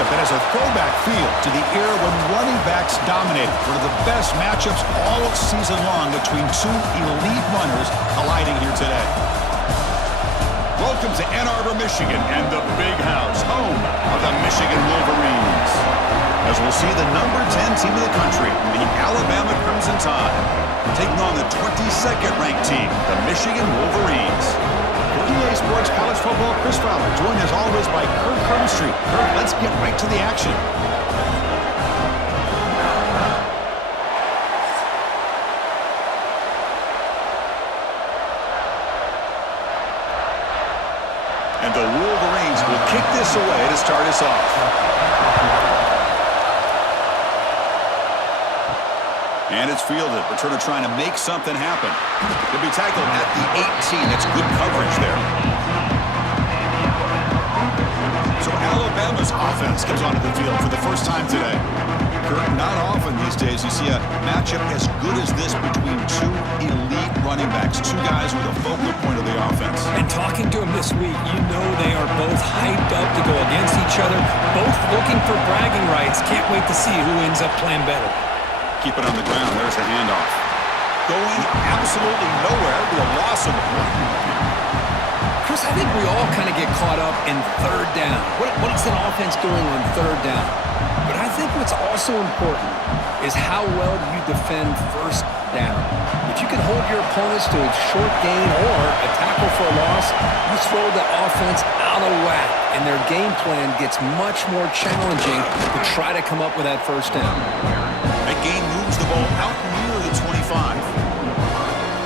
matchup that has a throwback feel to the era when running backs dominated. One of the best matchups all season long between two elite runners colliding here today. Welcome to Ann Arbor, Michigan, and the Big House, home of the Michigan Wolverines. As we'll see the number 10 team in the country, the Alabama Crimson Tide, taking on the 22nd ranked team, the Michigan Wolverines. EA Sports College Football, Chris Fowler, joined as always by Kirk Crumbstreet. Kirk, let's get right to the action. And the Wolverines will kick this away to start us off. And it's fielded. Returner trying to make something happen. He'll be tackled at the 18. That's good coverage there. So Alabama's offense comes onto the field for the first time today. Kirk, not often these days you see a matchup as good as this between two elite running backs, two guys with a focal point of the offense. And talking to them this week, you know they are both hyped up to go against each other, both looking for bragging rights. Can't wait to see who ends up playing better. Keep it on the ground. There's a handoff. Going absolutely nowhere with a loss of the play. Chris, I think we all kind of get caught up in third down. What is an offense doing on third down? But I think what's also important is how well do you defend first down. If you can hold your opponents to a short gain or a tackle for a loss, you throw the offense out of whack, and their game plan gets much more challenging to try to come up with that first down. That game moves the ball out near the 25.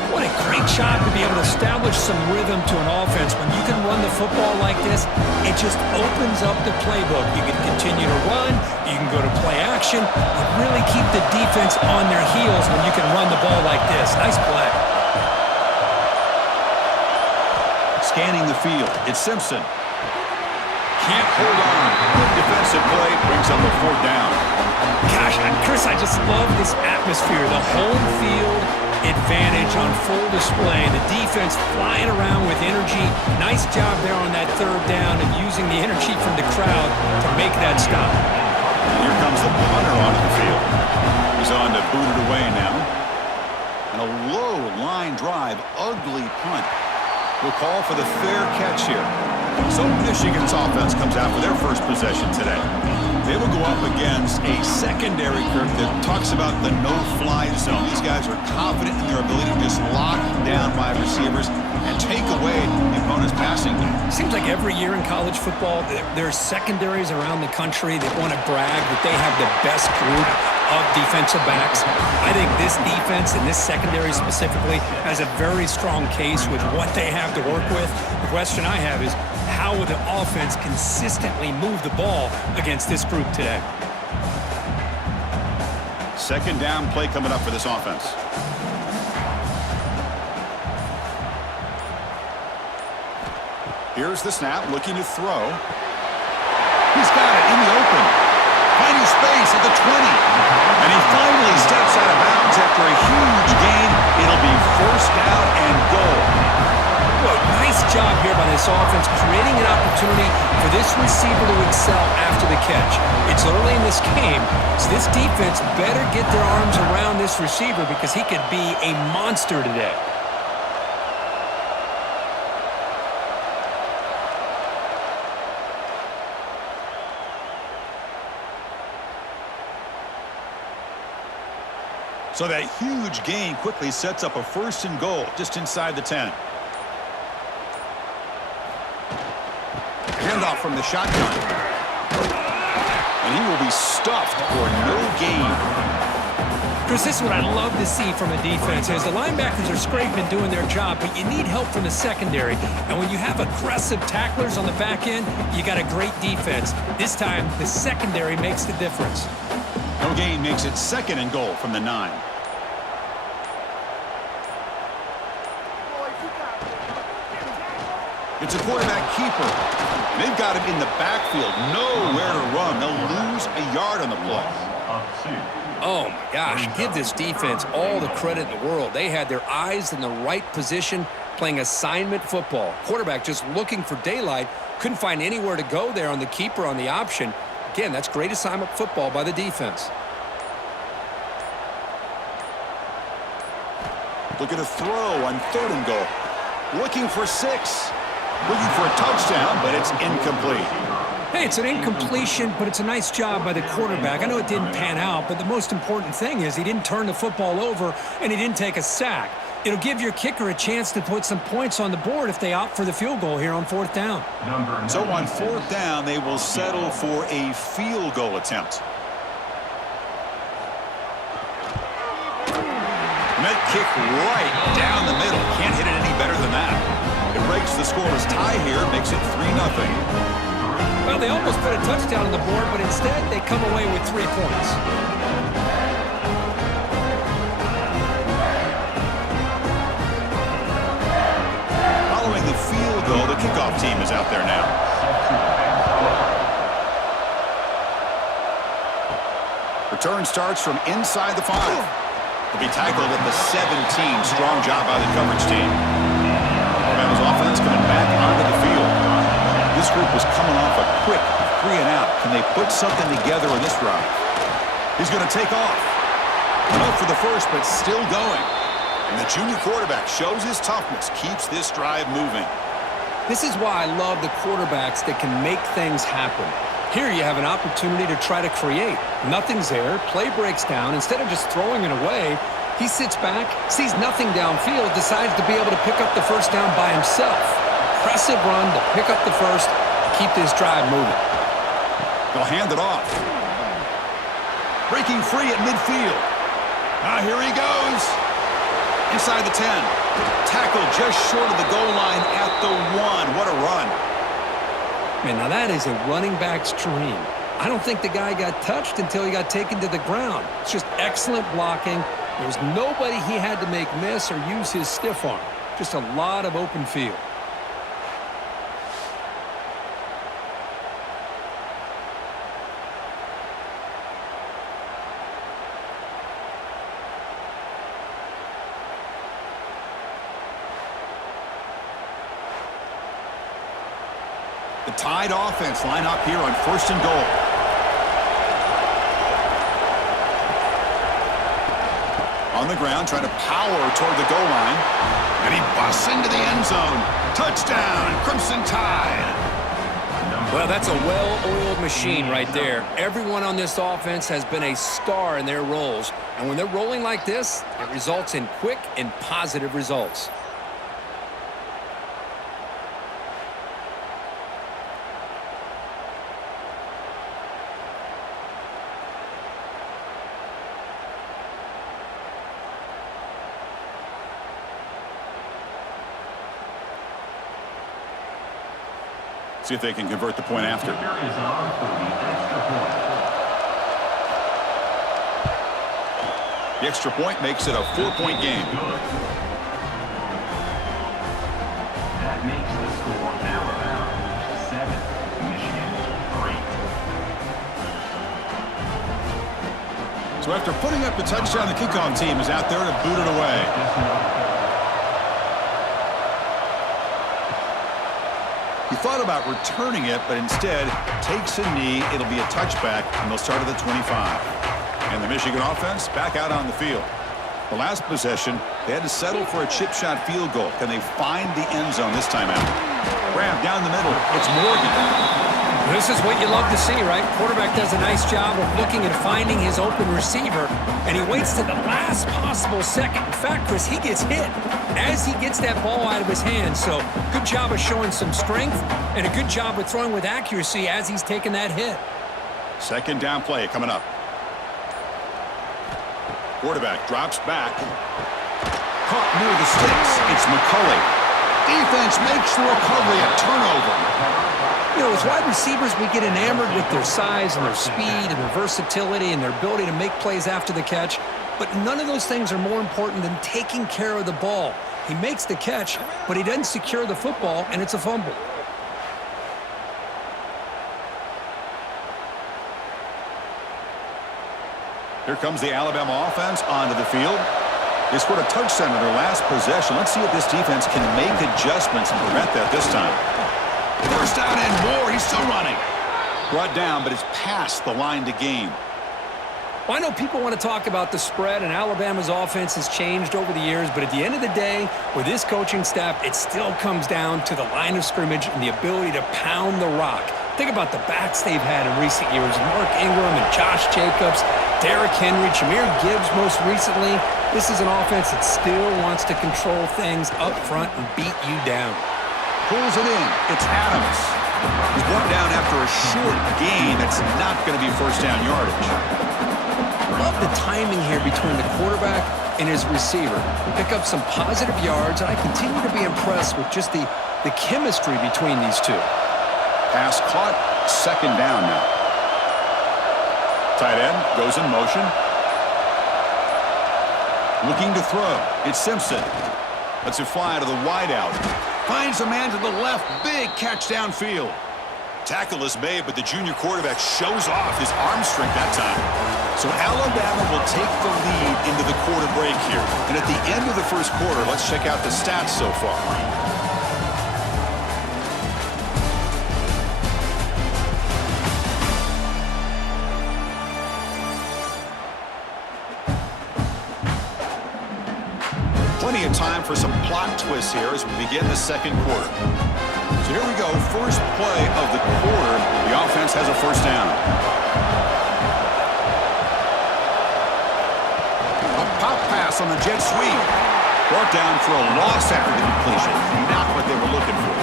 What a great job to be able to establish some rhythm to an offense. When you can run the football like this, it just opens up the playbook. You can continue to run, you can go to play action, and really keep the defense on their heels when you can run the ball like this. Nice play. Scanning the field, it's Simpson. Can't hold on. Good defensive play, brings up a fourth down. Gosh, Chris, I just love this atmosphere. The home field advantage on full display. The defense flying around with energy. Nice job there on that third down and using the energy from the crowd to make that stop. Here comes the punter onto the field. He's on to boot it away now. And a low line drive, ugly punt. We'll call for the fair catch here. So Michigan's offense comes out for their first possession today. They will go up against a secondary, Kirk, that talks about the no-fly zone. These guys are confident in their ability to just lock down wide receivers and take away the opponent's passing game. Seems like every year in college football, there's secondaries around the country that want to brag that they have the best group of defensive backs. I think this defense and this secondary specifically has a very strong case with what they have to work with. The question I have is, how will the offense consistently move the ball against this group today? Second down play coming up for this offense. Here's the snap, looking to throw. He's got it in the open. Finding space at the 20. And he finally steps out of bounds after a huge gain. It'll be first down and goal. Well, nice job here by this offense, creating an opportunity for this receiver to excel after the catch. It's early in this game, so this defense better get their arms around this receiver because he could be a monster today. So that huge gain quickly sets up a first and goal just inside the 10. Handoff from the shotgun. And he will be stuffed for no gain. Chris, this is what I love to see from a defense is the linebackers are scraping, doing their job, but you need help from the secondary. And when you have aggressive tacklers on the back end, you got a great defense. This time, the secondary makes the difference. No gain makes it second and goal from the 9. It's a quarterback keeper. They've got him in the backfield. Nowhere to run. They'll lose a yard on the play. Oh, my gosh. Give this defense all the credit in the world. They had their eyes in the right position playing assignment football. Quarterback just looking for daylight. Couldn't find anywhere to go there on the keeper on the option. Again, that's great assignment football by the defense. Look at a throw on 3rd and goal. Looking for 6. Looking for a touchdown, but it's incomplete. Hey, it's an incompletion, but it's a nice job by the quarterback. I know it didn't pan out, but the most important thing is he didn't turn the football over and he didn't take a sack. It'll give your kicker a chance to put some points on the board if they opt for the field goal here on 4th down. So on 4th down, they will settle for a field goal attempt. Net kick right down the middle. Can't hit it any better than that. It breaks the scoreless tie here, makes it 3-0. Well, they almost put a touchdown on the board, but instead they come away with 3 points. Following the field goal, the kickoff team is out there now. Return starts from inside the 5. Will be tackled at the 17. Strong job by the coverage team. Alabama's offense coming back onto the field. This group was coming off a quick 3 and out. Can they put something together in this drive? He's going to take off. No for the first, but still going. And the junior quarterback shows his toughness, keeps this drive moving. This is why I love the quarterbacks that can make things happen. Here you have an opportunity to try to create. Nothing's there. Play breaks down. Instead of just throwing it away, he sits back, sees nothing downfield, decides to be able to pick up the first down by himself. Impressive run to pick up the first, keep this drive moving. They'll hand it off. Breaking free at midfield. Here he goes. Inside the 10. Tackled just short of the goal line at the 1. What a run. Man, now that is a running back's dream. I don't think the guy got touched until he got taken to the ground. It's just excellent blocking. There was nobody he had to make miss or use his stiff arm. Just a lot of open field. The Tide offense line up here on 1st and goal. On the ground, trying to power toward the goal line. And he busts into the end zone. Touchdown, Crimson Tide. Well, that's a well-oiled machine right there. Everyone on this offense has been a star in their roles. And when they're rolling like this, it results in quick and positive results. See if they can convert the point after. The extra point makes it a 4-point game. That makes the score Alabama 7, Michigan 3. So after putting up the touchdown, the kickoff team is out there to boot it away. He thought about returning it, but instead takes a knee. It'll be a touchback, and they'll start at the 25. And the Michigan offense back out on the field. The last possession, they had to settle for a chip shot field goal. Can they find the end zone this time out? Grab down the middle. It's Morgan. This is what you love to see, right? Quarterback does a nice job of looking and finding his open receiver, and he waits to the last possible second. In fact, Chris, he gets hit as he gets that ball out of his hands. So good job of showing some strength and a good job of throwing with accuracy as he's taking that hit. 2nd down play coming up. Quarterback drops back. Caught near the sticks. It's McCulley. Defense makes the recovery, a turnover. You know, as wide receivers, we get enamored with their size and their speed and their versatility and their ability to make plays after the catch. But none of those things are more important than taking care of the ball. He makes the catch, but he doesn't secure the football, and it's a fumble. Here comes the Alabama offense onto the field. They scored a touchdown in their last possession. Let's see if this defense can make adjustments and prevent that this time. First down and more. He's still running. Brought down, but it's past the line to gain. Well, I know people want to talk about the spread, and Alabama's offense has changed over the years, but at the end of the day, with this coaching staff, it still comes down to the line of scrimmage and the ability to pound the rock. Think about the backs they've had in recent years. Mark Ingram and Josh Jacobs, Derrick Henry, Jahmyr Gibbs most recently. This is an offense that still wants to control things up front and beat you down. Pulls it in. It's Adams. He's brought down after a short gain. That's not going to be first down yardage. Love the timing here between the quarterback and his receiver. Pick up some positive yards, and I continue to be impressed with just the chemistry between these two. Pass caught. Second down now. Tight end goes in motion. Looking to throw. It's Simpson. Lets it fly to the wideout. Finds a man to the left. Big catch downfield. Tackle is made, but the junior quarterback shows off his arm strength that time. So Alabama will take the lead into the quarter break here. And at the end of the first quarter, let's check out the stats so far. Plenty of time for some plot twists here as we begin the second quarter. So here we go, first play of the quarter. The offense has a first down. A pop pass on the jet sweep. Brought down for a loss after the completion. Not what they were looking for.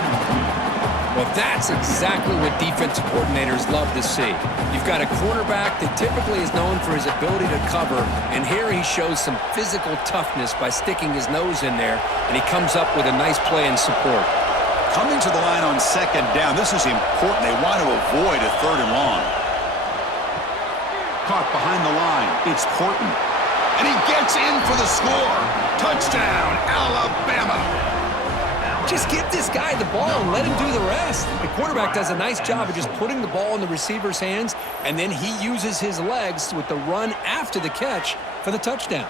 Well, that's exactly what defensive coordinators love to see. You've got a quarterback that typically is known for his ability to cover, and here he shows some physical toughness by sticking his nose in there, and he comes up with a nice play in support. Coming to the line on second down, this is important. They want to avoid a third and long. Caught behind the line. It's Horton. And he gets in for the score. Touchdown, Alabama. Just give this guy the ball and let him do the rest. The quarterback does a nice job of just putting the ball in the receiver's hands, and then he uses his legs with the run after the catch for the touchdown.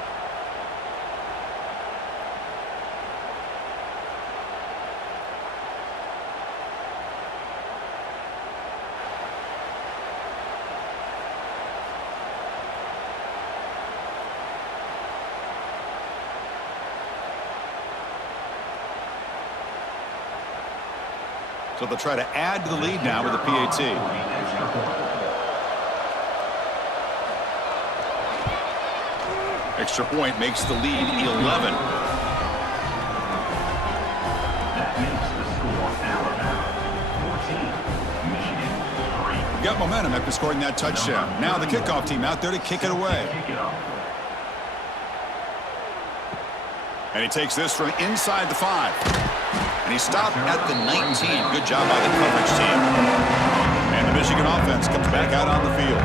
So they'll try to add to the lead now with a PAT. Extra point makes the lead 11. That makes the score Alabama 14, Michigan 3. Got momentum after scoring that touchdown. Now the kickoff team out there to kick it away. And he takes this from inside the 5. And he stopped at the 19. Good job by the coverage team. And the Michigan offense comes back out on the field.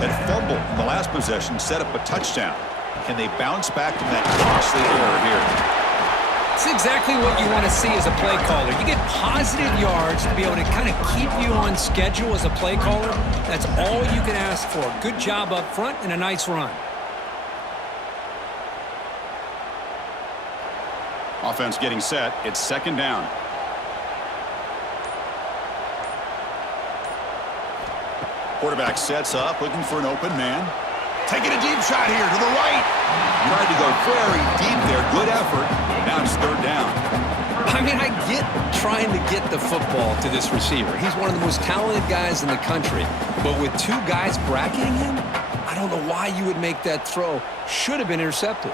That fumble in the last possession set up a touchdown. Can they bounce back from that costly error here? It's exactly what you want to see as a play caller. You get positive yards to be able to kind of keep you on schedule as a play caller. That's all you can ask for. Good job up front and a nice run. Offense getting set. It's second down. Quarterback sets up, looking for an open man. Taking a deep shot here to the right. Tried to go very deep there. Good effort. Now it's third down. I mean, I get trying to get the football to this receiver. He's one of the most talented guys in the country. But with two guys bracketing him, I don't know why you would make that throw. Should have been intercepted.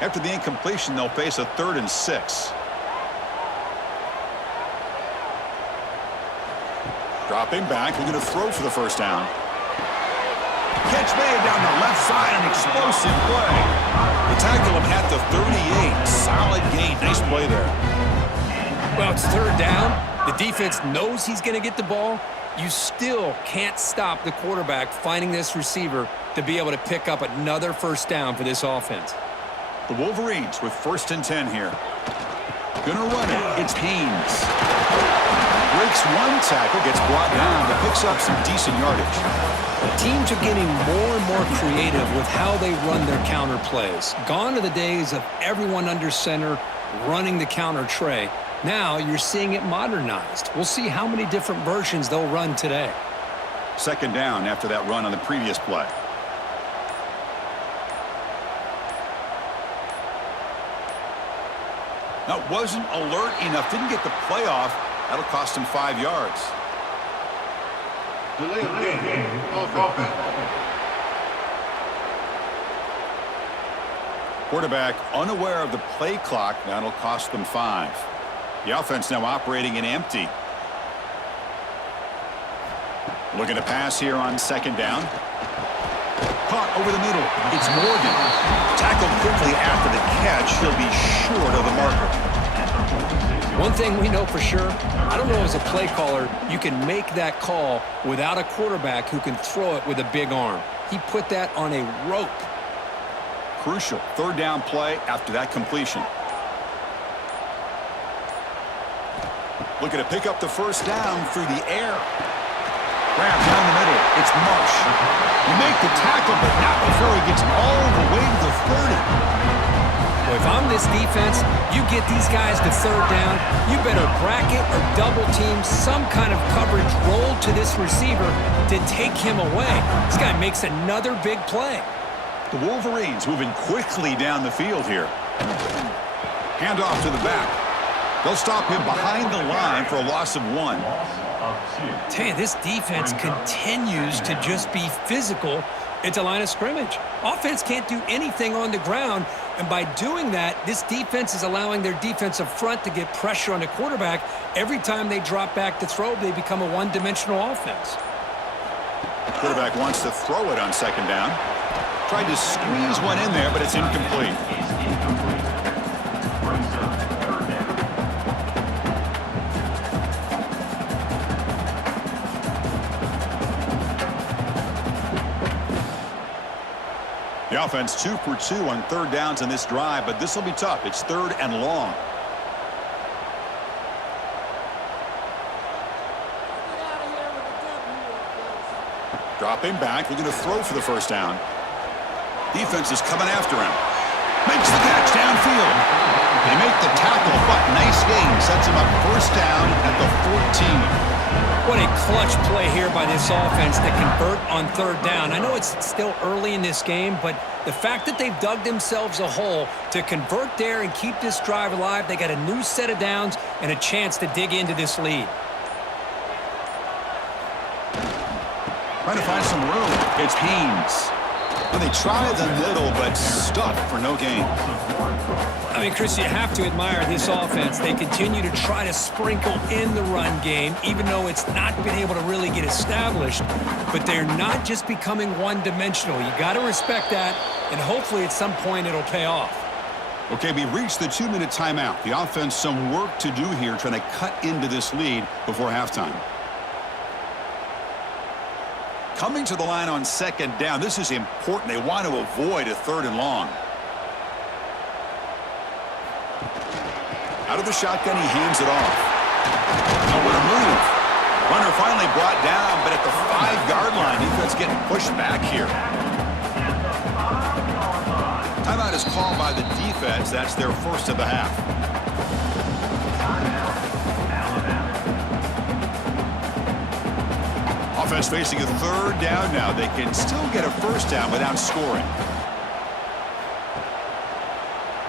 After the incompletion, they'll face a 3rd and 6. Dropping back, looking to throw for the first down. Catch made down the left side, an explosive play. They tackle him at the 38. Solid gain. Nice play there. Well, it's third down. The defense knows he's going to get the ball. You still can't stop the quarterback finding this receiver to be able to pick up another first down for this offense. The Wolverines with 1st and 10 here. Gonna run it. It's Haynes. Breaks one tackle, gets brought down, but picks up some decent yardage. Teams are getting more and more creative with how they run their counter plays. Gone are the days of everyone under center running the counter tray. Now you're seeing it modernized. We'll see how many different versions they'll run today. Second down after that run on the previous play. Now, wasn't alert enough. Didn't get the play off. That'll cost him 5 yards. Delay game. Offense. Quarterback unaware of the play clock. That'll cost them 5. The offense now operating in empty. Looking to pass here on second down. Caught over the middle. It's Morgan. Tackled quickly after the catch. He'll be short of the marker. One thing we know for sure, I don't know as a play caller, you can make that call without a quarterback who can throw it with a big arm. He put that on a rope. Crucial third down play after that completion. Looking to pick up the first down through the air. Grab down the middle. It's Marsh. You make the tackle, but not before he gets all the way to the 30. Well, if I'm this defense, you get these guys to third down, you better bracket or double team some kind of coverage roll to this receiver to take him away. This guy makes another big play. The Wolverines moving quickly down the field here. Handoff to the back. They'll stop him behind the line for a loss of 1. Tell you, this defense continues to just be physical at the line of scrimmage. Offense can't do anything on the ground, and by doing that, this defense is allowing their defensive front to get pressure on the quarterback. Every time they drop back to throw, they become a one-dimensional offense. The quarterback wants to throw it on second down. Tried to squeeze one in there, but it's incomplete. The offense 2 for 2 on third downs in this drive, but this will be tough. It's third and long. Dropping back, looking to throw for the first down. Defense is coming after him. Makes the catch downfield. They make the tackle, but nice game. Sets him up first down at the 14. What a clutch play here by this offense to convert on third down. I know it's still early in this game, but the fact that they've dug themselves a hole to convert there and keep this drive alive, they got a new set of downs and a chance to dig into this lead. Trying to find some room. It's Haynes. And they try the middle, but stuck for no gain. I mean, Chris, you have to admire this offense. They continue to try to sprinkle in the run game, even though it's not been able to really get established. But they're not just becoming one-dimensional. You got to respect that, and hopefully at some point it'll pay off. Okay, we reached the 2-minute timeout. The offense some work to do here, trying to cut into this lead before halftime. Coming to the line on second down. This is important. They want to avoid a third and long. Out of the shotgun, he hands it off. Oh, what a move. Runner finally brought down, but at the 5-yard line, defense getting pushed back here. Timeout is called by the defense. That's their first of the half. Offense facing a third down now. They can still get a first down without scoring.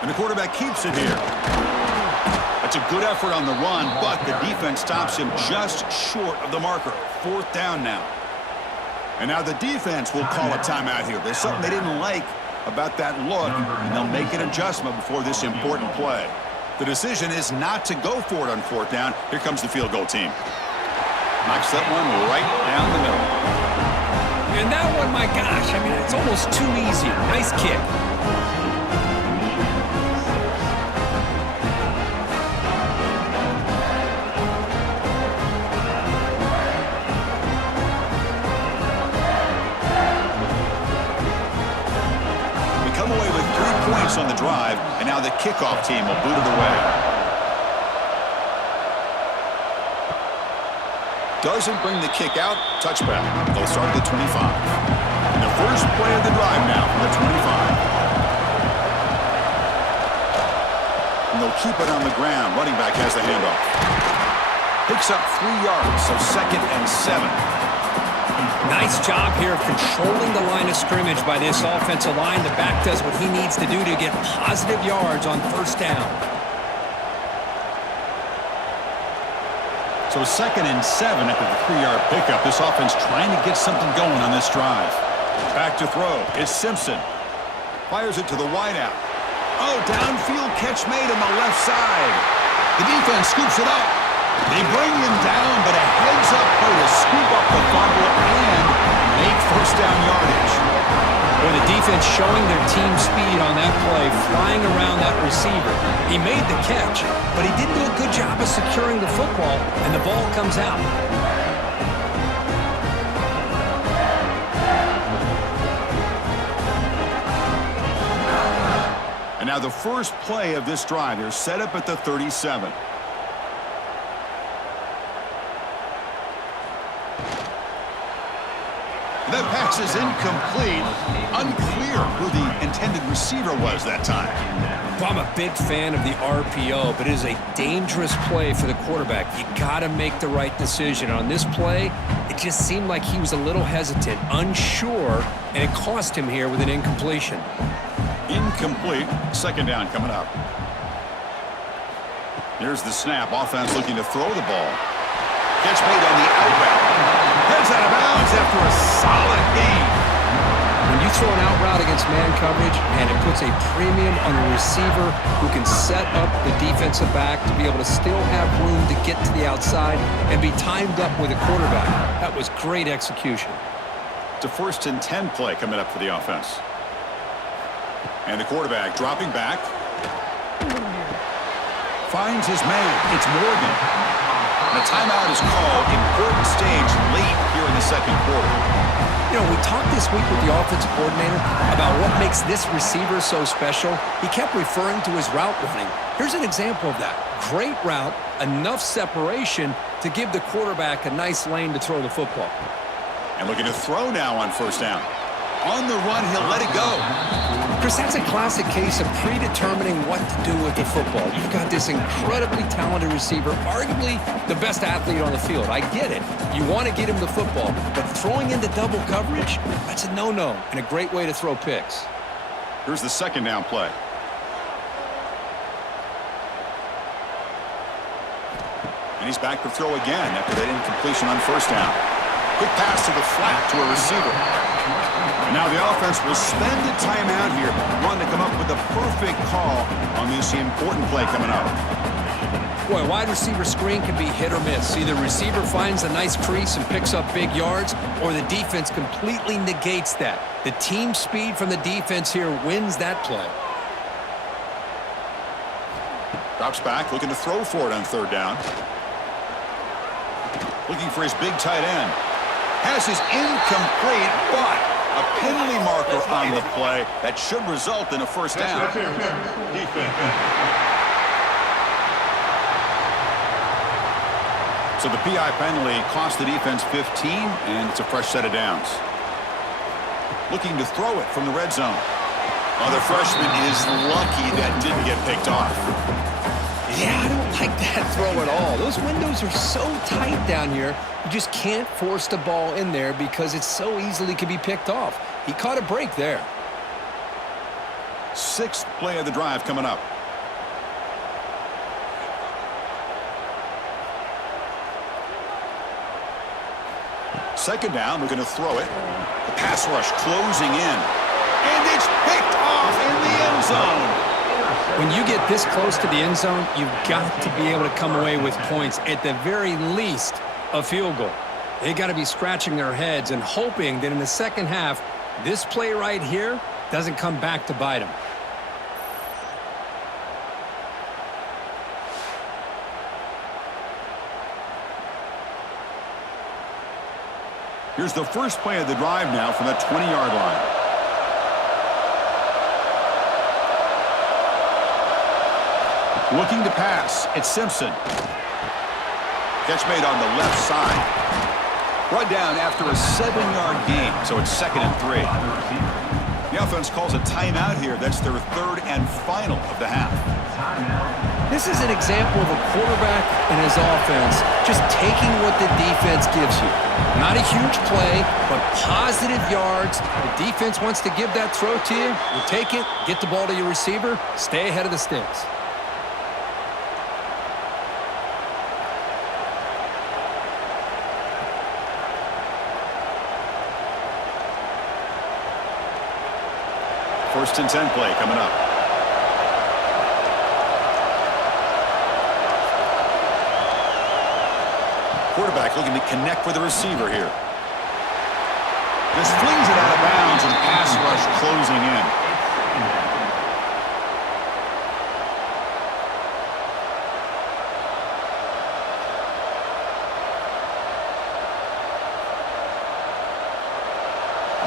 And the quarterback keeps it here. That's a good effort on the run, but the defense stops him just short of the marker. Fourth down now. And now the defense will call a timeout here. There's something they didn't like about that look, and they'll make an adjustment before this important play. The decision is not to go for it on fourth down. Here comes the field goal team. Knocks that one right down the middle. And that one, my gosh, I mean, it's almost too easy. Nice kick. We come away with 3 points on the drive, and now the kickoff team will boot it away. Doesn't bring the kick out. Touchback. They'll start at the 25. And the first play of the drive now from the 25. And they'll keep it on the ground. Running back has the handoff. Picks up 3 yards, so second and 7. Nice job here of controlling the line of scrimmage by this offensive line. The back does what he needs to do to get positive yards on first down. So 2nd and 7 after the 3-yard pickup. This offense trying to get something going on this drive. Back to throw. It's Simpson. Fires it to the wideout. Oh, downfield catch made on the left side. The defense scoops it up. They bring him down, but a heads-up play to scoop up the fumble and make first down yardage. Well, the defense showing their team speed on that play, flying around that receiver. He made the catch, but he didn't do a good job of securing the football, and the ball comes out. And now the first play of this drive. They're set up at the 37. That pass is incomplete. Unclear who the intended receiver was that time. Well, I'm a big fan of the RPO, but it is a dangerous play for the quarterback. You got to make the right decision. On this play, it just seemed like he was a little hesitant, unsure, and it cost him here with an incompletion. Incomplete. 2nd down coming up. Here's the snap. Offense looking to throw the ball. Catch made on the out route. Heads out of bounds after a solid gain. When you throw an out route against man coverage, and it puts a premium on the receiver who can set up the defensive back to be able to still have room to get to the outside and be timed up with a quarterback. That was great execution. It's a 1st and 10 play coming up for the offense. And the quarterback dropping back. Finds his man. It's Morgan. And a timeout is called. Important stage late here in the 2nd quarter. You know, we talked this week with the offensive coordinator about what makes this receiver so special. He kept referring to his route running. Here's an example of that. Great route, enough separation to give the quarterback a nice lane to throw the football. And looking to throw now on 1st down. On the run, he'll let it go. Chris, that's a classic case of predetermining what to do with the football. You've got this incredibly talented receiver, arguably the best athlete on the field. I get it. You want to get him the football, but throwing into double coverage, that's a no-no and a great way to throw picks. Here's the 2nd down play. And he's back to throw again after that incompletion on 1st down. Quick pass to the flat to a receiver. And now the offense will spend a timeout here, wanting to come up with a perfect call on this important play coming up. Boy, wide receiver screen can be hit or miss. Either receiver finds a nice crease and picks up big yards, or the defense completely negates that. The team speed from the defense here wins that play. Drops back, looking to throw for it on 3rd down. Looking for his big tight end. Has his incomplete, but a penalty marker on the play that should result in a 1st down. Defense. So the PI penalty cost the defense 15, and it's a fresh set of downs. Looking to throw it from the red zone. Oh, the freshman is lucky that didn't get picked off. Yeah, I don't like that throw at all. Those windows are so tight down here, you just can't force the ball in there because it so easily can be picked off. He caught a break there. 6th play of the drive coming up. Second down, looking to throw it. The pass rush closing in. And it's picked off in the end zone. When you get this close to the end zone, you've got to be able to come away with points, at the very least, a field goal. They got to be scratching their heads and hoping that in the 2nd half, this play right here doesn't come back to bite them. Here's the first play of the drive now from the 20-yard line. Looking to pass, it's Simpson. Catch made on the left side. Brought down after a 7-yard gain, so it's 2nd and 3. The offense calls a timeout here. That's their third and final of the half. This is an example of a quarterback and his offense just taking what the defense gives you. Not a huge play, but positive yards. The defense wants to give that throw to you. You take it, get the ball to your receiver, stay ahead of the sticks. First and 10 play coming up. Quarterback looking to connect with the receiver here. Just flings it out of bounds and pass rush closing in.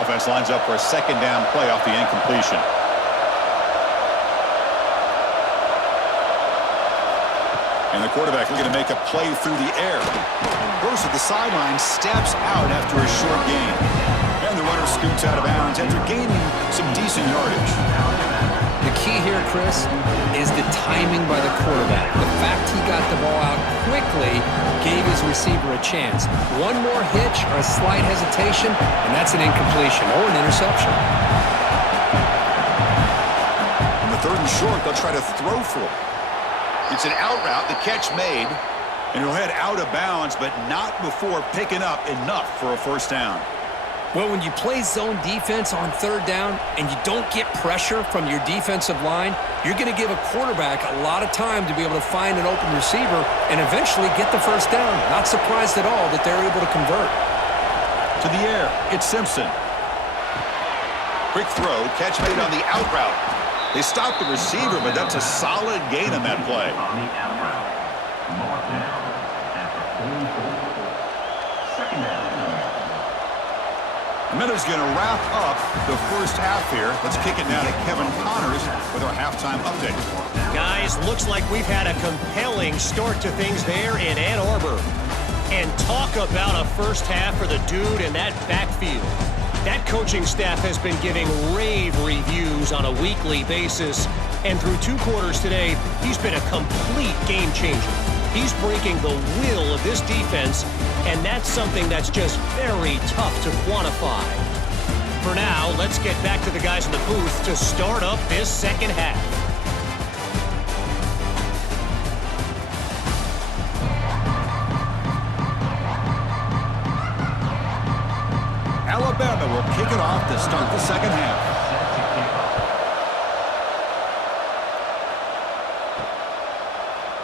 Offense lines up for a second down play off the incompletion. And the quarterback looking to make a play through the air. Goes to the sideline, steps out after a short gain. And the runner scoots out of bounds after gaining some decent yardage. The key here, Chris, is the timing by the quarterback. The fact he got the ball out quickly gave his receiver a chance. One more hitch or a slight hesitation, and that's an incompletion or an interception. On the third and short, they'll try to throw for it. It's an out route, the catch made, and he'll head out of bounds, but not before picking up enough for a first down. Well, when you play zone defense on third down and you don't get pressure from your defensive line, you're going to give a quarterback a lot of time to be able to find an open receiver and eventually get the first down. Not surprised at all that they're able to convert. To the air, it's Simpson. Quick throw, catch made on the out route. They stopped the receiver, but that's a solid gain on that play. The minute's going to wrap up the first half here. Let's kick it now to Kevin Connors with our halftime update. Guys, looks like we've had a compelling start to things there in Ann Arbor. And talk about a first half for the dude in that backfield. That coaching staff has been giving rave reviews on a weekly basis. And through 2 quarters today, he's been a complete game changer. He's breaking the will of this defense, and that's something that's just very tough to quantify. For now, let's get back to the guys in the booth to start up this second half. Alabama will kick it off to start the second half.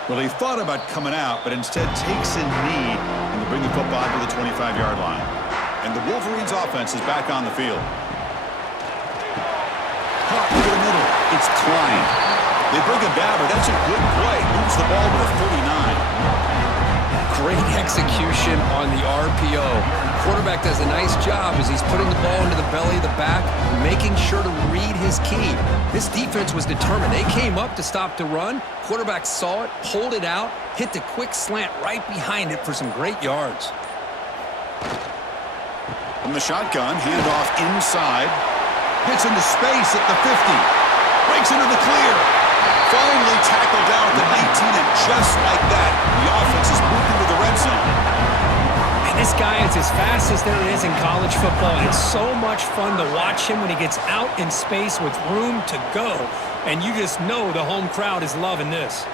Well, he thought about coming out, but instead takes a knee and they bring the football to the 25-yard line. And the Wolverines offense is back on the field. Caught over the middle. It's Klein. They bring him down, but that's a good play. Moves the ball to the 39. Great execution on the RPO. Quarterback does a nice job as he's putting the ball into the belly of the back, making sure to read his key. This defense was determined. They came up to stop the run. Quarterback saw it, pulled it out, hit the quick slant right behind it for some great yards. From the shotgun, handoff inside. Hits into space at the 50. Breaks into the clear. Finally tackled down at the 19, and just like that, the offense is moved into the red zone. And this guy is as fast as there is in college football. It's so much fun to watch him when he gets out in space with room to go. And you just know the home crowd is loving this.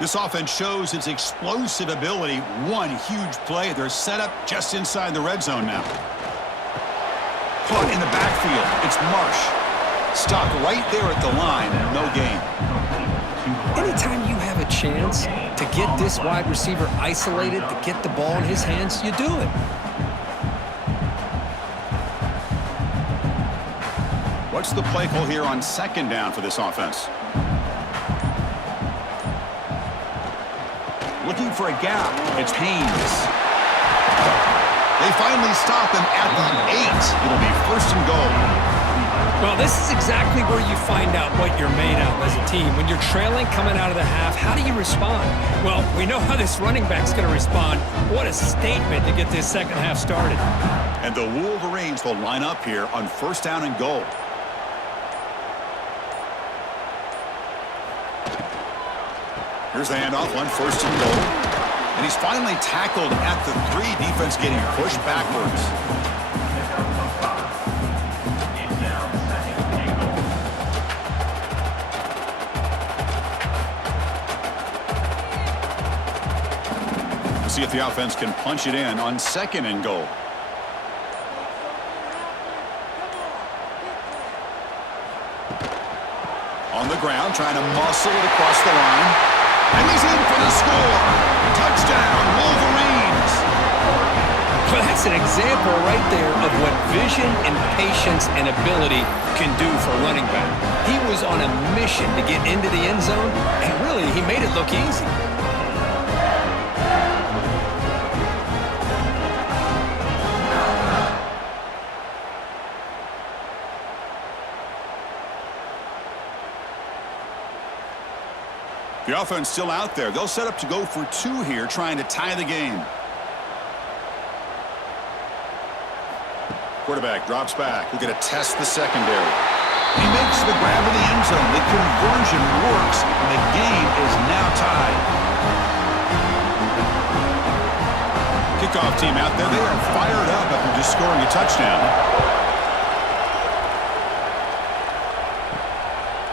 This offense shows its explosive ability. One huge play. They're set up just inside the red zone now. Caught in the backfield. It's Marsh. Stopped right there at the line. No gain. Anytime you have a chance to get this wide receiver isolated, to get the ball in his hands, you do it. What's the play call here on second down for this offense? Looking for a gap. It's Haynes. They finally stop him at the 8. It'll be first and goal. Well, this is exactly where you find out what you're made of as a team. When you're trailing coming out of the half, how do you respond? Well, we know how this running back's going to respond. What a statement to get this second half started. And the Wolverines will line up here on 1st down and goal. Here's the handoff on 1st and goal. And he's finally tackled at the 3. Defense getting pushed backwards. See if the offense can punch it in on 2nd and goal. On the ground, trying to muscle it across the line. And he's in for the score. Touchdown, Wolverines. Well, that's an example right there of what vision and patience and ability can do for a running back. He was on a mission to get into the end zone, and really, he made it look easy. The offense still out there. They'll set up to go for 2 here, trying to tie the game. Quarterback drops back. We're going to test the secondary. He makes the grab in the end zone. The conversion works, and the game is now tied. Kickoff team out there. They are fired up after just scoring a touchdown.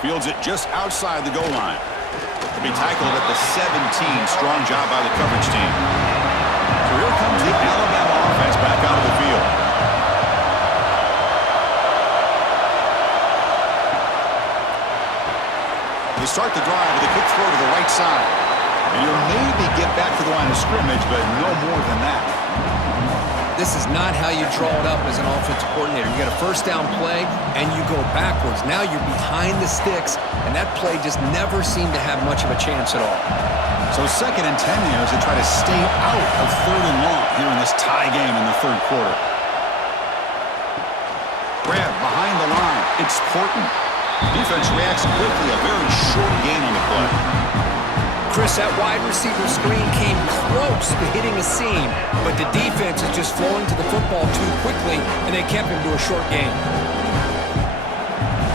Fields it just outside the goal line. To be tackled at the 17. Strong job by the coverage team. So here comes the Alabama offense back out of the field. They start the drive with a quick throw to the right side. And you'll maybe get back to the line of scrimmage, but no more than that. This is not how you draw it up as an offensive coordinator. You got a 1st down play, and you go backwards. Now you're behind the sticks, and that play just never seemed to have much of a chance at all. So 2nd and 10 here as they try to stay out of 3rd and long here in this tie game in the 3rd quarter. Grab behind the line. It's Porton. Defense reacts quickly. A very short gain on the play. Chris, that wide receiver screen came close to hitting a seam, but the defense is just flowing to the football too quickly, and they kept him to a short gain.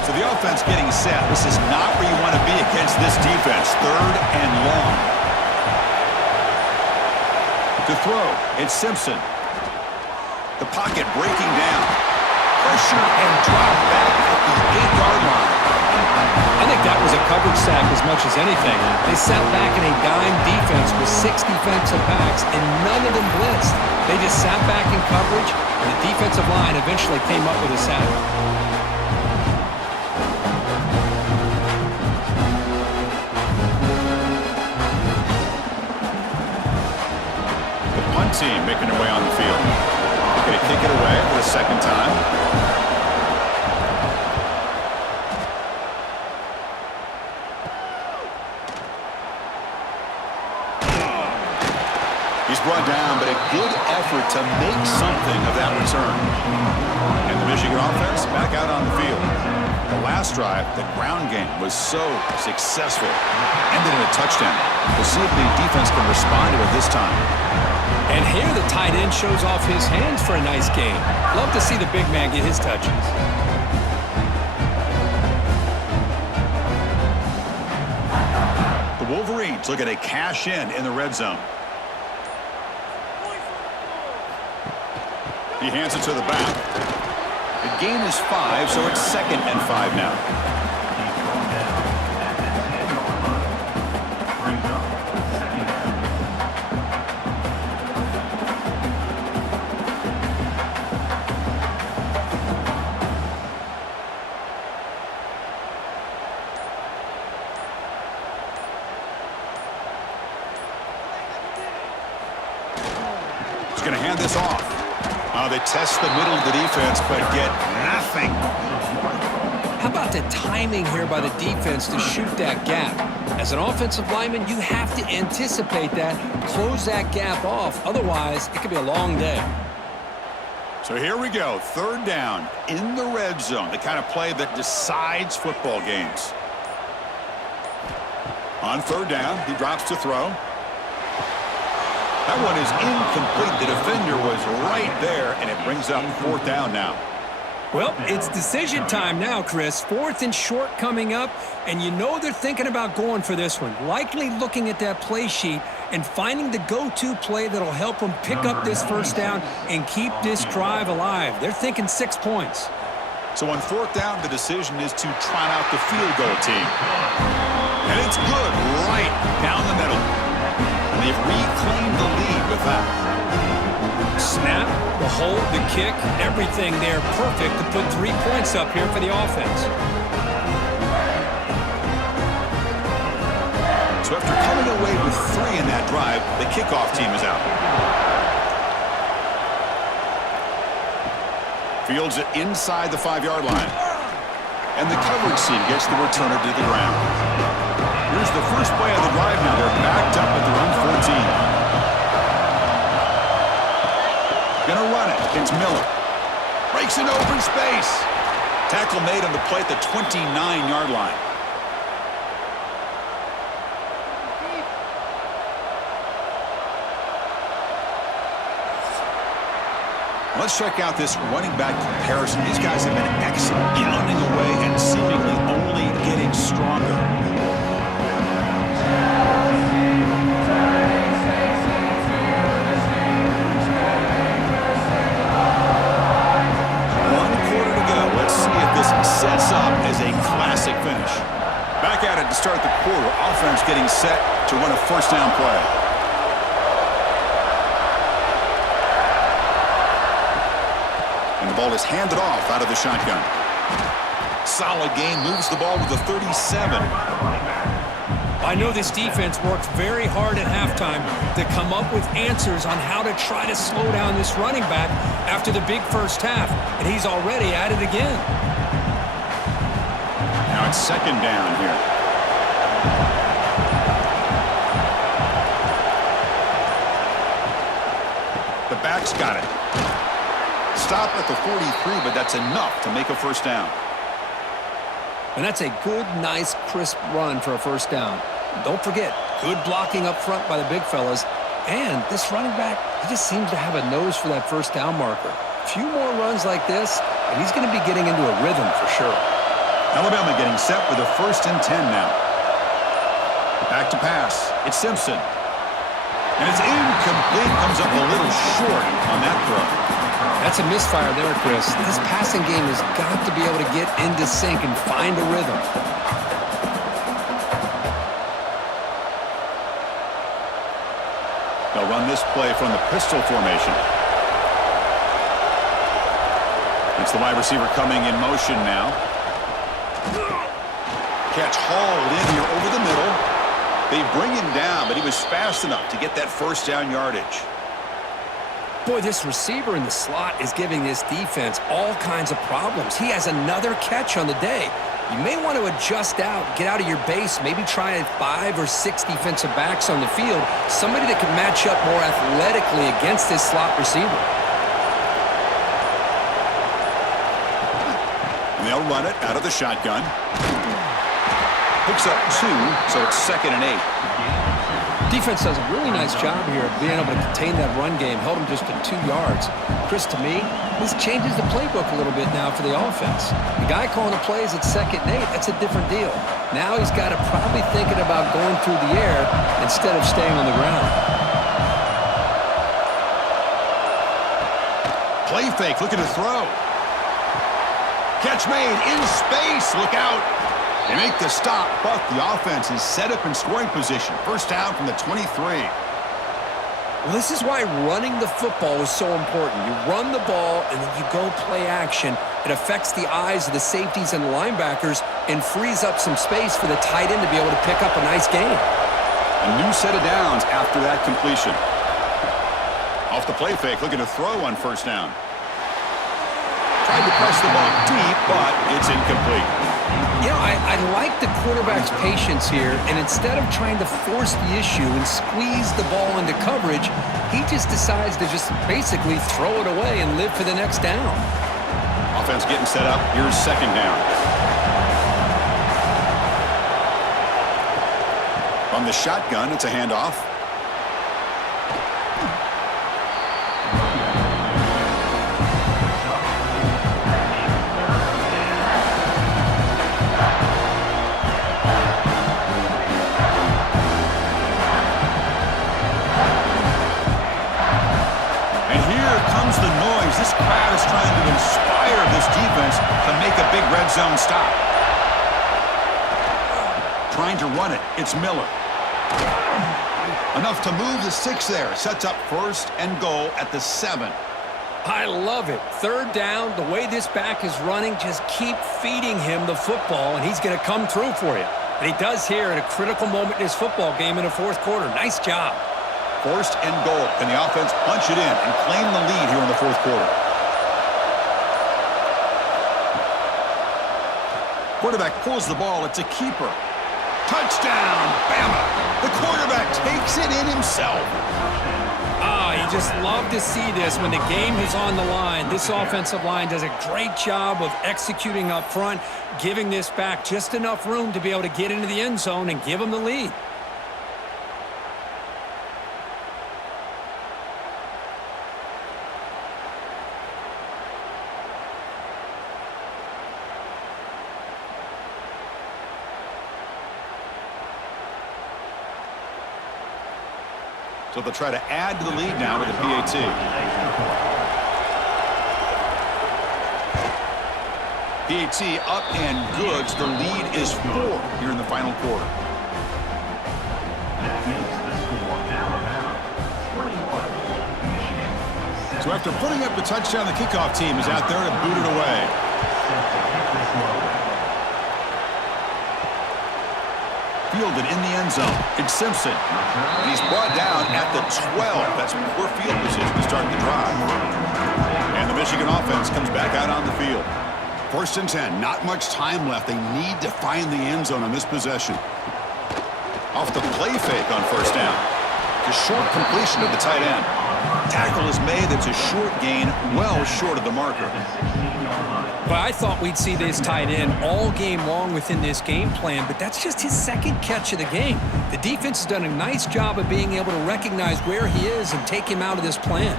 So the offense getting set. This is not where you want to be against this defense. 3rd and long. To throw, it's Simpson. The pocket breaking down. Pressure and drop back at the 8-yard line. I think that was a coverage sack as much as anything. They sat back in a dime defense with 6 defensive backs, and none of them blitzed. They just sat back in coverage, and the defensive line eventually came up with a sack. The punt team making their way on the field. They're going to kick it away for the 2nd time. Brought down, but a good effort to make something of that return. And the Michigan offense back out on the field. The last drive, the ground game was so successful. Ended in a touchdown. We'll see if the defense can respond to it this time. And here the tight end shows off his hands for a nice game. Love to see the big man get his touches. The Wolverines looking to cash in the red zone. He hands it to the back. The gain is 5, so it's 2nd and 5 now. He's going to hand this off. They test the middle of the defense, but get nothing. How about the timing here by the defense to shoot that gap? As an offensive lineman, you have to anticipate that, close that gap off. Otherwise, it could be a long day. So here we go, third down in the red zone, the kind of play that decides football games. On third down, he drops to throw. That one is incomplete. The defender was right there, and it brings up fourth down now. Well, it's decision time now, Chris. Fourth and short coming up, and you know they're thinking about going for this one. Likely looking at that play sheet and finding the go-to play that'll help them pick up this first down and keep this drive alive. They're thinking 6 points. So on fourth down, the decision is to trot out the field goal team. And it's good right down the middle. And they've reclaimed the lead with that. Snap, the hold, the kick, everything there perfect to put 3 points up here for the offense. So after coming away with 3 in that drive, the kickoff team is out. Fields it inside the 5-yard line. And the coverage team gets the returner to the ground. Here's the first play of the drive now. They're backed up at their own 14. Gonna run it. It's Miller. Breaks into open space. Tackle made on the play at the 29-yard line. Let's check out this running back comparison. These guys have been excellent, pounding away and seemingly only getting stronger. Sets up as a classic finish. Back at it to start the quarter. Offense getting set to run a first down play. And the ball is handed off out of the shotgun. Solid game, moves the ball to the 37. I know this defense worked very hard at halftime to come up with answers on how to try to slow down this running back after the big first half, and he's already at it again. Now it's second down here. The back's got it. Stop at the 43, but that's enough to make a first down. And that's a good, nice, crisp run for a first down. Don't forget, good blocking up front by the big fellas. And this running back, he just seems to have a nose for that first down marker. A few more runs like this, and he's going to be getting into a rhythm for sure. Alabama getting set with a 1st and 10 now. Back to pass. It's Simpson. And it's incomplete. Comes up a little short on that throw. That's a misfire there, Chris. This passing game has got to be able to get into sync and find a rhythm. They'll run this play from the pistol formation. It's the wide receiver coming in motion now. Catch hauled in here over the middle. They bring him down, but he was fast enough to get that first down yardage. Boy, this receiver in the slot is giving this defense all kinds of problems. He has another catch on the day. You may want to adjust out, get out of your base, maybe try 5 or 6 defensive backs on the field, somebody that can match up more athletically against this slot receiver. And they'll run it out of the shotgun. Picks up 2, so it's 2nd and 8. Defense does a really nice job here of being able to contain that run game, held him just to 2 yards. Chris, to me, this changes the playbook a little bit now for the offense. The guy calling the plays at 2nd and 8, that's a different deal. Now he's got to probably thinking about going through the air instead of staying on the ground. Play fake, looking to throw. Catch made in space, look out. They make the stop, but the offense is set up in scoring position. First down from the 23. Well, this is why running the football is so important. You run the ball, and then you go play action. It affects the eyes of the safeties and the linebackers and frees up some space for the tight end to be able to pick up a nice gain. A new set of downs after that completion. Off the play fake, looking to throw on first down. Tried to press the ball deep, but it's incomplete. You know, I'd like the quarterback's patience here, and instead of trying to force the issue and squeeze the ball into coverage, he just decides to just basically throw it away and live for the next down. Offense getting set up. Here's second down. From the shotgun, it's a handoff. The noise. This crowd is trying to inspire this defense to make a big red zone stop. Trying to run it. It's Miller. Enough to move the 6 there. Sets up first and goal at the 7. I love it. Third down, the way this back is running, just keep feeding him the football, and he's going to come through for you. And he does here at a critical moment in his football game in the fourth quarter. Nice job. First and goal. Can the offense punch it in and claim the lead here in the fourth quarter? Quarterback pulls the ball. It's a keeper. Touchdown, Bama. The quarterback takes it in himself. You just love to see this when the game is on the line. This offensive line does a great job of executing up front, giving this back just enough room to be able to get into the end zone and give him the lead. So they'll try to add to the lead now with the PAT. PAT up and good. So the lead is 4 here in the final quarter. So after putting up the touchdown, the kickoff team is out there to boot it away. Fielded in the end zone. It's Simpson. He's brought down at the 12. That's poor field position to start the drive. And the Michigan offense comes back out on the field. First and 10. Not much time left. They need to find the end zone on this possession. Off the play fake on first down. It's a short completion of the tight end. Tackle is made. It's a short gain, well short of the marker. Well, I thought we'd see this tight end all game long within this game plan, but that's just his second catch of the game. The defense has done a nice job of being able to recognize where he is and take him out of this plan.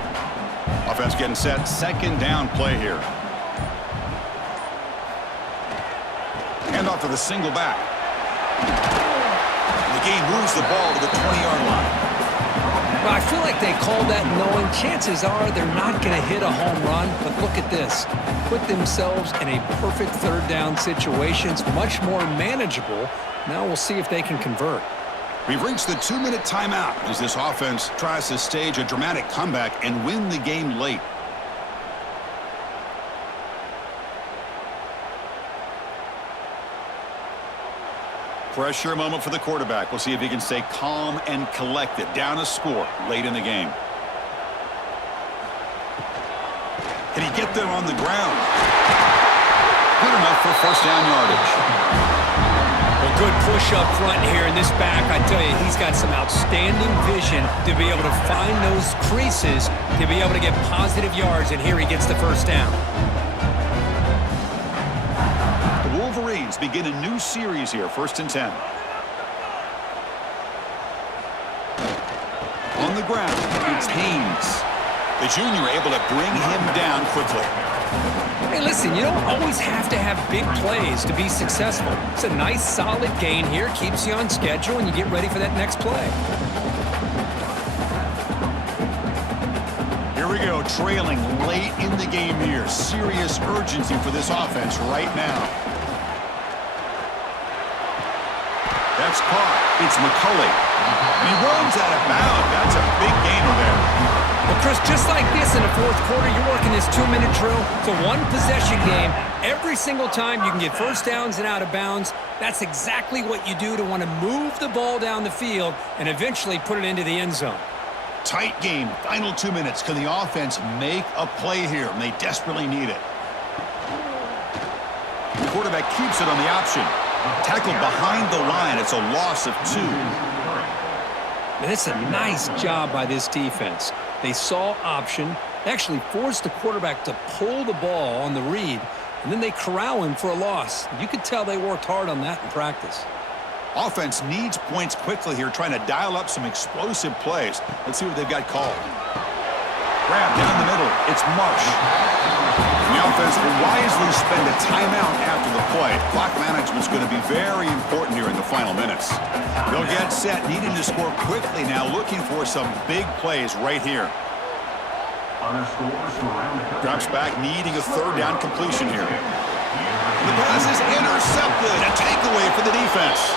Offense getting set. Second down play here. Handoff to the single back. The game moves the ball to the 20-yard line. Well, I feel like they called that knowing chances are they're not going to hit a home run, but look at this. Put themselves in a perfect third down situation. It's much more manageable. Now we'll see if they can convert. We've reached the 2-minute timeout as this offense tries to stage a dramatic comeback and win the game late. Pressure moment for the quarterback. We'll see if he can stay calm and collected. Down a score late in the game. Can he get there on the ground? Good enough for first down yardage. Well, good push up front here in this back. I tell you, he's got some outstanding vision to be able to find those creases, to be able to get positive yards, and here he gets the first down. The Wolverines begin a new series here, first and 10. On the ground, it's Haynes. The junior able to bring him down quickly. Hey, listen, you don't always have to have big plays to be successful. It's a nice, solid gain here. Keeps you on schedule, and you get ready for that next play. Here we go, trailing late in the game here. Serious urgency for this offense right now. That's caught. It's McCulley. And he runs out of bounds. That's a big gainer there. Well, Chris, just like this in the fourth quarter, you're working this 2-minute drill. It's a one-possession game. Every single time you can get first downs and out of bounds. That's exactly what you do to want to move the ball down the field and eventually put it into the end zone. Tight game. Final 2 minutes. Can the offense make a play here? And they desperately need it. The quarterback keeps it on the option. Tackled behind the line. It's a loss of 2. And it's a nice job by this defense. They saw option, actually forced the quarterback to pull the ball on the read, and then they corral him for a loss. You could tell they worked hard on that in practice. Offense needs points quickly here, trying to dial up some explosive plays. Let's see what they've got called. Grab down the middle. It's Marsh. The offense will wisely spend a timeout after the play. Clock management's going to be very important here in the final minutes. They'll get set, needing to score quickly now, looking for some big plays right here. Drops back, needing a third down completion here. The pass is intercepted. A takeaway for the defense.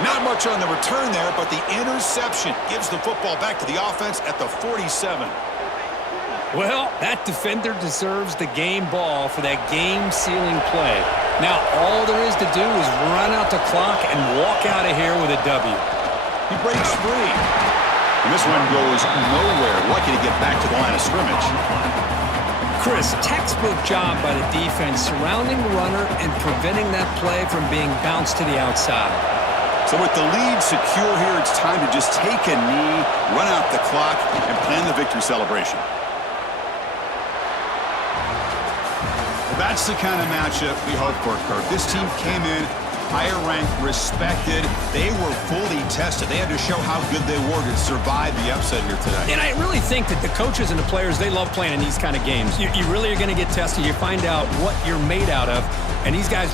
Not much on the return there, but the interception gives the football back to the offense at the 47. Well, that defender deserves the game ball for that game-sealing play. Now, all there is to do is run out the clock and walk out of here with a W. He breaks free. And this one goes nowhere. Lucky to get back to the line of scrimmage. Chris, textbook job by the defense surrounding the runner and preventing that play from being bounced to the outside. So with the lead secure here, it's time to just take a knee, run out the clock, and plan the victory celebration. That's the kind of matchup we hope for, Kirk. This team came in higher ranked, respected. They were fully tested. They had to show how good they were to survive the upset here today. And I really think that the coaches and the players, they love playing in these kind of games. You really are going to get tested. You find out what you're made out of. And these guys